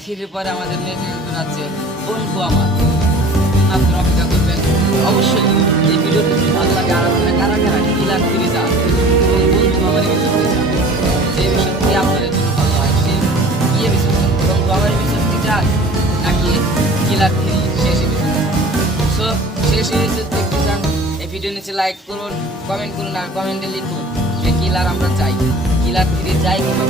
থ্রির পরে আমাদের নেক্সট নতুন আছে বন্ধু আমার। আপনারা অপেক্ষা করবেন অবশ্যই। এই ভিডিওটি যদি ভালো লাগে আর আপনারা কারা কারা কিলার থ্রি যান এবং বন্ধু আমার এপিসোডটি যান, যে এপিসোডটি আপনাদের জন্য ভালো হয় সেই কি এপিসোড চান, বন্ধু আমার এপিসোডটি চান নাকি কিলার থ্রি শেষ এপিসোড। সো শেষ এপিসোড দেখতে চান এই ভিডিও নিচে লাইক করুন, কমেন্ট করুন আর কমেন্টে লিখুন যে কিলার আমরা চাই, কিলার থ্রি চাই কিংবা